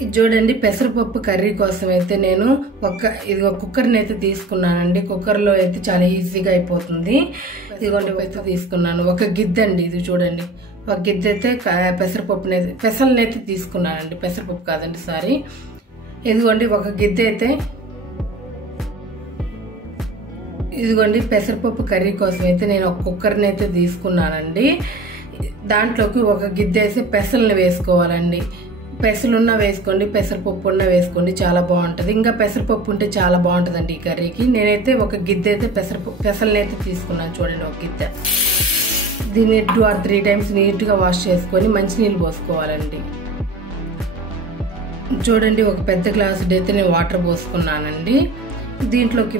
ఇది చూడండి పెసరపప్పు కర్రీ కోసం అయితే నేను ఇది ఒక కుక్కర్ని అయితే తీసుకున్నానండి. కుక్కర్లో అయితే చాలా ఈజీగా అయిపోతుంది. ఇదిగోండి అయితే తీసుకున్నాను. ఒక గిద్దె అండి, ఇది చూడండి. ఒక గిద్దె అయితే పెసల్నైతే తీసుకున్నానండి. పెసరపప్పు కాదండి, సారీ. ఇదిగోండి ఒక గిద్దె అయితే, ఇదిగోండి పెసరపప్పు కర్రీ కోసం అయితే నేను ఒక కుక్కర్ని అయితే తీసుకున్నానండి. దాంట్లోకి ఒక గిద్దె వేసి పెసల్ని వేసుకోవాలండి. పెసలున్నా వేసుకోండి, పెసరపప్పు ఉన్నా వేసుకోండి, చాలా బాగుంటుంది. ఇంకా పెసరపప్పు ఉంటే చాలా బాగుంటుందండి ఈ కర్రీకి. నేనైతే ఒక గిద్దె అయితే పెసల్ని అయితే తీసుకున్నాను. చూడండి ఒక గిద్దె. దీన్ని 2 or 3 times నీట్గా వాష్ చేసుకొని మంచినీళ్ళు పోసుకోవాలండి. చూడండి ఒక పెద్ద గ్లాసు అయితే నేను వాటర్ పోసుకున్నానండి. దీంట్లోకి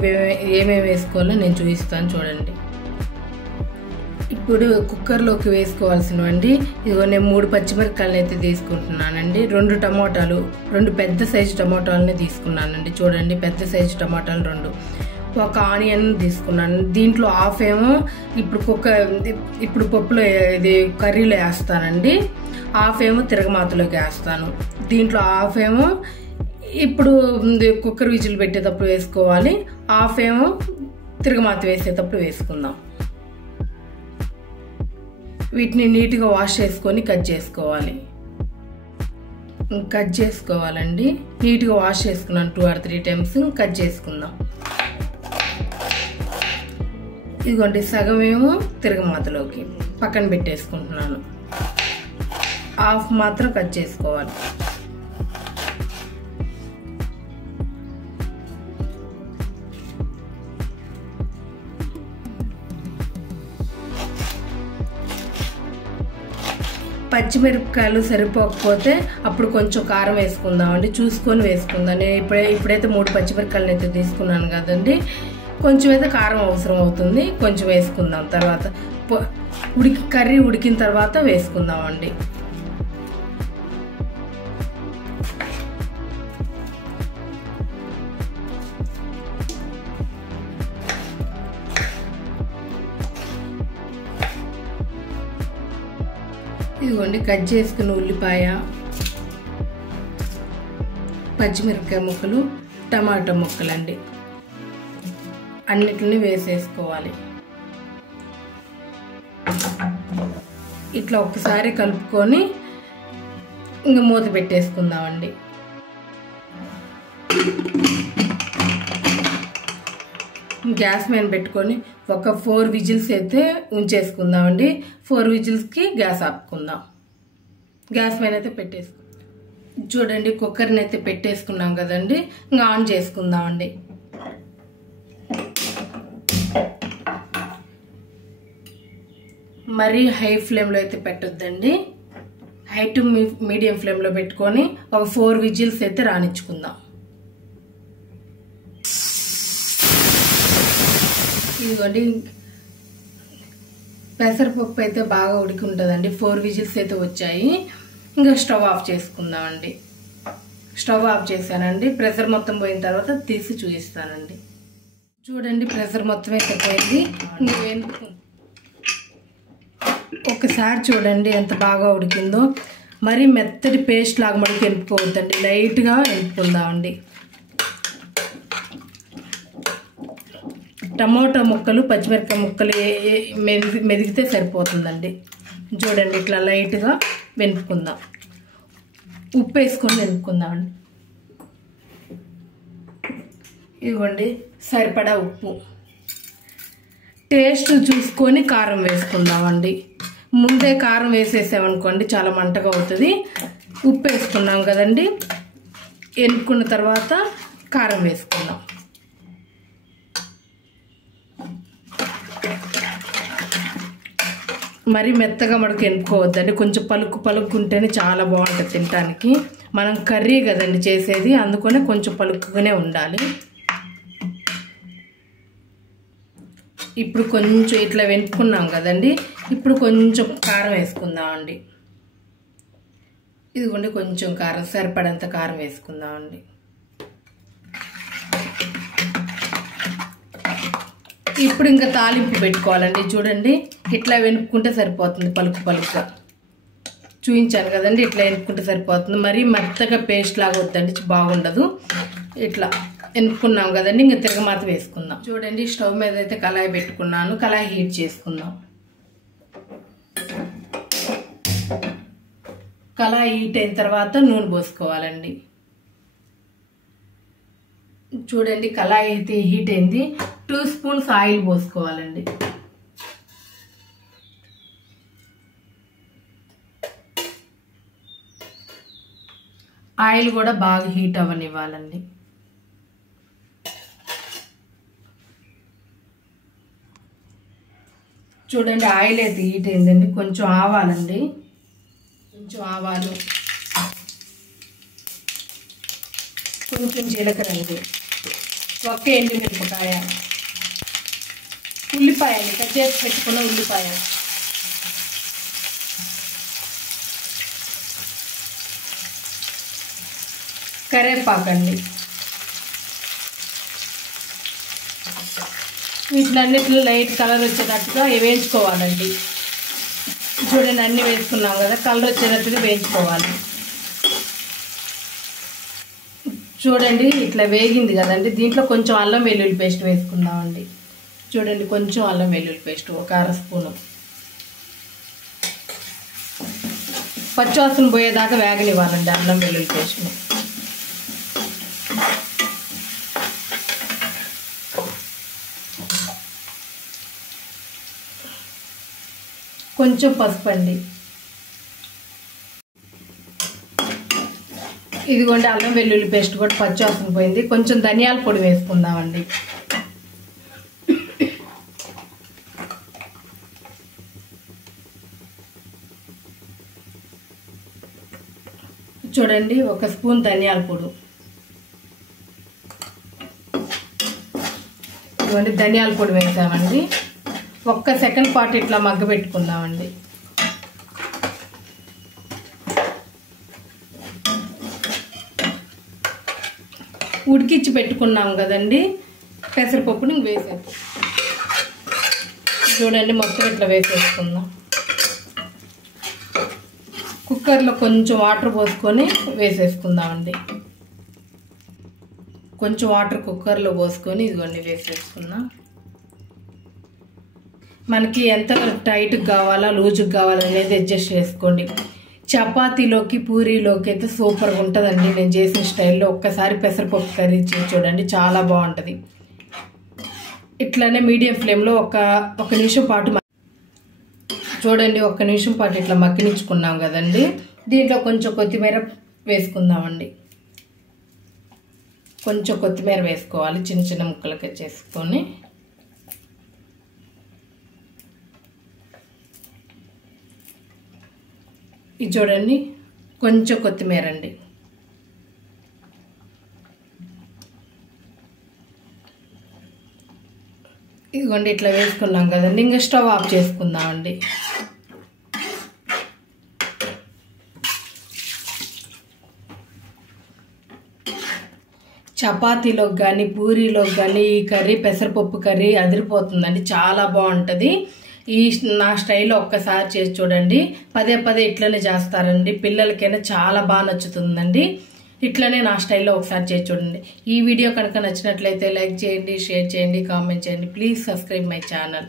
ఏమేమి వేసుకోవాలో నేను చూపిస్తాను చూడండి. ఇప్పుడు కుక్కర్లోకి వేసుకోవాల్సినవండి. ఇదిగో నేను 3 పచ్చిమిరపకాయలు అయితే తీసుకుంటున్నానండి. 2 టమోటాలు, 2 పెద్ద సైజు టమోటాలని తీసుకున్నానండి. చూడండి పెద్ద సైజు టమోటాలు 2. ఒక ఆనియన్ తీసుకున్నాను. దీంట్లో హాఫ్ ఏమో ఇప్పుడు పప్పులో ఇది కర్రీలో వేస్తానండి. హాఫ్ ఏమో తిరగమాతలోకి వేస్తాను. దీంట్లో హాఫ్ ఏమో ఇప్పుడు కుక్కర్ విజిల్ పెట్టేటప్పుడు వేసుకోవాలి. హాఫ్ ఏమో తిరగమాత వేసేటప్పుడు వేసుకుందాం. వీటిని నీట్గా వాష్ చేసుకొని కట్ చేసుకోవాలండి. నీట్గా వాష్ చేసుకున్నాను 2 or 3 times. కట్ చేసుకుందాం. ఇదిగోండి సగం ఏమో తిరగమాతలోకి పక్కన పెట్టేసుకుంటున్నాను. హాఫ్ మాత్రం కట్ చేసుకోవాలి. పచ్చిమిరపకాయలు సరిపోకపోతే అప్పుడు కొంచెం కారం వేసుకుందామండి. చూసుకొని వేసుకుందాం. నేను ఇప్పుడైతే 3 పచ్చిమిరపకాయలు అయితే తీసుకున్నాను కదండి. కొంచెం అయితే కారం అవసరం అవుతుంది. కొంచెం వేసుకుందాం. తర్వాత కర్రీ ఉడికిన తర్వాత వేసుకుందామండి. ఇదిగోండి కట్ చేసుకున్న ఉల్లిపాయ, పచ్చిమిరపకాయ ముక్కలు, టమాటా ముక్కలండి, అన్నిటిని వేసేసుకోవాలి. ఇట్లా ఒకసారి కలుపుకొని ఇంకా మూత పెట్టేసుకుందామండి. గ్యాస్ మీద పెట్టుకొని ఒక 4 విజిల్స్ అయితే ఉంచేసుకుందామండి. 4 విజిల్స్కి గ్యాస్ ఆపుకుందాం. గ్యాస్ మీద అయితే చూడండి కుక్కర్ని అయితే పెట్టేసుకున్నాం కదండి. ఇంకా ఆన్ చేసుకుందామండి. మరీ హై ఫ్లేమ్లో అయితే పెట్టొద్దండి. హై టు మీడియం ఫ్లేమ్లో పెట్టుకొని ఒక 4 విజిల్స్ అయితే రానిచ్చుకుందాం. ఇదిగోండి పెసరపప్పు అయితే బాగా ఉడికి ఉంటుందండి. 4 విజిల్స్ అయితే వచ్చాయి. ఇంకా స్టవ్ ఆఫ్ చేసుకుందామండి. స్టవ్ ఆఫ్ చేశానండి. ప్రెషర్ మొత్తం పోయిన తర్వాత తీసి చూపిస్తానండి. చూడండి ప్రెషర్ మొత్తం అయితే పోయింది. ఒకసారి చూడండి ఎంత బాగా ఉడికిందో. మరి మెత్తటి పేస్ట్ లాగా మనకి ఎంపుకోవద్దండి, లైట్గా ఎంపుకుందామండి. టమోటా ముక్కలు, పచ్చిమిరపకాయ ముక్కలు మెదిగితే సరిపోతుందండి. చూడండి ఇట్లా లైట్గా వెనుపుకుందాం. ఉప్పు వేసుకొని వెనుపుకుందామండి. ఇదిగోండి సరిపడా ఉప్పు. టేస్ట్ చూసుకొని కారం వేసుకుందామండి. ముందే కారం వేసేసామనుకోండి చాలా మంటగా అవుతుంది. ఉప్పు వేసుకున్నాం కదండి. వెనుపుకున్న తర్వాత కారం వేసుకుందాం. మరి మెత్తగా మనకు ఎనుకోవద్దండి. కొంచెం పలుకు ఉంటేనే చాలా బాగుంటుంది తినడానికి. మనం కర్రీ కదండి చేసేది, అందుకనే కొంచెం పలుకుగానే ఉండాలి. ఇప్పుడు కొంచెం ఇట్లా వెనుపుకున్నాం కదండి. ఇప్పుడు కొంచెం కారం వేసుకుందామండి. ఇదిగోండి కొంచెం కారం, సరిపడంత కారం వేసుకుందామండి. ఇప్పుడు ఇంకా తాలింపు పెట్టుకోవాలండి. చూడండి ఇట్లా వెనుక్కుంటే సరిపోతుంది పలుకుగా. చూపించాను కదండి, ఇట్లా ఎనుక్కుంటే సరిపోతుంది. మరి మెత్తగా పేస్ట్ లాగా వద్దండి, బాగుండదు. ఇట్లా ఎనుక్కున్నాం కదండి, ఇంకా తిరగమాత వేసుకుందాం. చూడండి, స్టవ్ మీద అయితే కళాయి పెట్టుకున్నాను. కళాయి హీట్ చేసుకుందాం. కళాయి హీట్ అయిన తర్వాత నూనె పోసుకోవాలండి. చూడండి, కళాయి అయితే హీట్ అయింది. 2 స్పూన్స్ ఆయిల్ పోసుకోవాలండి. ఆయిల్ కూడా బాగా హీట్ అవ్వనివ్వాలండి. చూడండి, ఆయిల్ అయితే హీట్ అయిందండి. కొంచెం ఆవాలండి, కొంచెం ఆవాలు, కొంచెం జీలకర్ర అండి, ఒక్క ఎండుమిరపకాయ, ఉల్లిపాయ అండి, కట్ చేసి పెట్టుకున్న ఉల్లిపాయ, కరివేపాకండి. వీటిలన్నిటిలో లైట్ కలర్ వచ్చేటట్టుగా వేయించుకోవాలండి. చూడండి, అన్నీ వేసుకున్నాం కదా, కలర్ వచ్చేటట్టుగా వేయించుకోవాలి. చూడండి, ఇట్లా వేగింది కదండి. దీంట్లో కొంచెం అల్లం వెల్లుల్లి పేస్ట్ వేసుకుందామండి. చూడండి, కొంచెం అల్లం వెల్లుల్లి పేస్ట్, ఒక 1/2 స్పూను. పచ్చివాసన పోయేదాకా వేగనివ్వాలండి అల్లం వెల్లుల్లి పేస్ట్ని. కొంచెం పసుపు అండి. ఇదిగోండి, అల్లం వెల్లుల్లి పేస్ట్ కూడా పచ్చివాసన పోయింది. కొంచెం ధనియాల పొడి వేసుకుందామండి. చూడండి, 1 స్పూన్ ధనియాల పొడి. ఇదిగోండి, ధనియాల పొడి వేసామండి. 1 సెకండ్ పాటు ఇట్లా మగ్గ పెట్టుకుందామండి. ఉడికిచ్చి పెట్టుకున్నాం కదండి పెసరపప్పుని వేసేది. చూడండి, మొత్తం ఇట్లా వేసేసుకుందాం. కుక్కర్లో కొంచెం వాటర్ పోసుకొని వేసేసుకుందామండి. కొంచెం వాటర్ కుక్కర్లో పోసుకొని ఇదిగోండి వేసేసుకుందాం. మనకి ఎంత టైట్గా కావాలా లూజ్గా కావాలా అనేది అడ్జస్ట్ చేసుకోండి. చపాతీలోకి పూరీలోకి అయితే సూపర్గా ఉంటుందండి. నేను చేసిన స్టైల్లో ఒక్కసారి పెసరపప్పు కర్రీ చేసి చూడండి, చాలా బాగుంటుంది. ఇట్లానే మీడియం ఫ్లేమ్లో ఒక నిమిషం పాటు చూడండి, 1 నిమిషం పాటు ఇట్లా మగ్గనించుకున్నాం కదండి. దీంట్లో కొంచెం కొత్తిమీర వేసుకుందామండి. కొంచెం కొత్తిమీర వేసుకోవాలి, చిన్న చిన్న ముక్కలకి చేసుకొని. ఇది చూడండి, కొంచెం కొత్తిమీర అండి. ఇదిగోండి, ఇట్లా వేసుకున్నాం కదండి. ఇంకా స్టవ్ ఆఫ్ చేసుకుందామండి. చపాతీలోకి కానీ పూరీలోకి కానీ ఈ కర్రీ పెసరపప్పు కర్రీ అదిరిపోతుందండి, చాలా బాగుంటుంది. నా స్టైల్లో ఒక్కసారి చేసి చూడండి. పదే పదే ఇట్లనే చేస్తారండి, పిల్లలకైనా చాలా బాగా నచ్చుతుందండి. ఇట్లనే నా స్టైల్లో ఒకసారి చేసి చూడండి. ఈ వీడియో కనుక నచ్చినట్లయితే లైక్ చేయండి, షేర్ చేయండి, కామెంట్ చేయండి. Please subscribe my channel.